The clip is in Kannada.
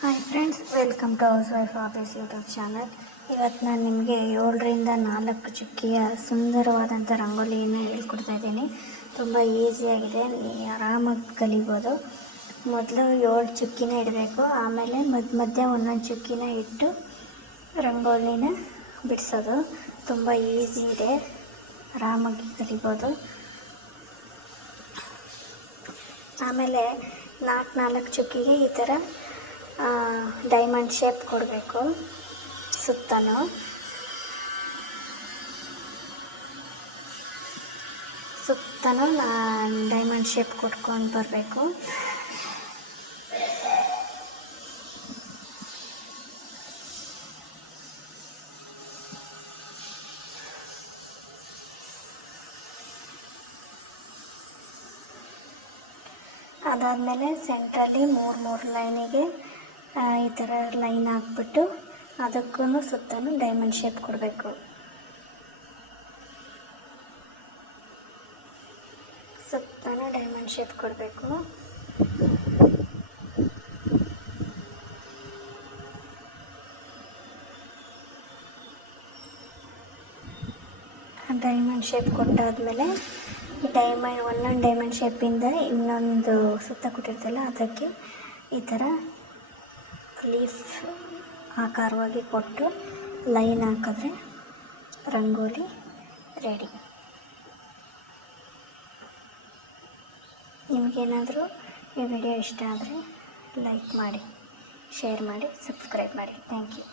Hi friends, welcome to housewife office YouTube channel. ಇವತ್ತು ನಾನು ನಿಮಗೆ 7ರಿಂದ 4 ಚುಕ್ಕಿಯ ಸುಂದರವಾದಂಥ ರಂಗೋಲಿಯನ್ನು ಹೇಳ್ಕೊಡ್ತಾ ಇದ್ದೀನಿ. ತುಂಬ ಈಸಿಯಾಗಿದೆ, ಆರಾಮಾಗಿ ಕಲಿಬೋದು. ಮೊದಲು 7 ಚುಕ್ಕಿನ ಇಡಬೇಕು, ಆಮೇಲೆ ಮಧ್ಯ ಒಂದೊಂದು ಚುಕ್ಕಿನ ಇಟ್ಟು ರಂಗೋಲಿನ ಬಿಡಿಸೋದು. ತುಂಬ ಈಸಿ ಇದೆ, ಆರಾಮಾಗಿ ಕಲಿಬೋದು. ಆಮೇಲೆ 4 ಚುಕ್ಕಿಗೆ ಈ ಥರ ಡೈಮಂಡ್ ಶೇಪ್ ಕೊಡಬೇಕು. ಸುತ್ತಲೂ ಡೈಮಂಡ್ ಶೇಪ್ ಕೊಟ್ಕೊಂಡು ಬರಬೇಕು. ಅದಾದಮೇಲೆ ಸೆಂಟ್ರಲ್ಲಿ 3 ಲೈನಿಗೆ ಈ ಥರ ಲೈನ್ ಹಾಕ್ಬಿಟ್ಟು ಅದಕ್ಕೂ ಸುತ್ತಲೂ ಡೈಮಂಡ್ ಶೇಪ್ ಕೊಡಬೇಕು. ಸುತ್ತಲೂ ಡೈಮಂಡ್ ಶೇಪ್ ಕೊಡಬೇಕು. ಡೈಮಂಡ್ ಶೇಪ್ ಕೊಟ್ಟಾದಮೇಲೆ ಒಂದೊಂದು ಡೈಮಂಡ್ ಶೇಪಿಂದ ಇನ್ನೊಂದು ಸುತ್ತ ಕೊಟ್ಟಿರ್ತಲ್ಲ ಅದಕ್ಕೆ ಈ ಥರ ಲೀಫ್ ಆಕಾರವಾಗಿ ಕೊಟ್ಟು ಲೈನ್ ಹಾಕಿದ್ರೆ ರಂಗೋಲಿ ರೆಡಿ. ನಿಮಗೇನಾದರೂ ಈ ವಿಡಿಯೋ ಇಷ್ಟ ಆದರೆ ಲೈಕ್ ಮಾಡಿ, ಶೇರ್ ಮಾಡಿ, ಸಬ್ಸ್ಕ್ರೈಬ್ ಮಾಡಿ. Thank you.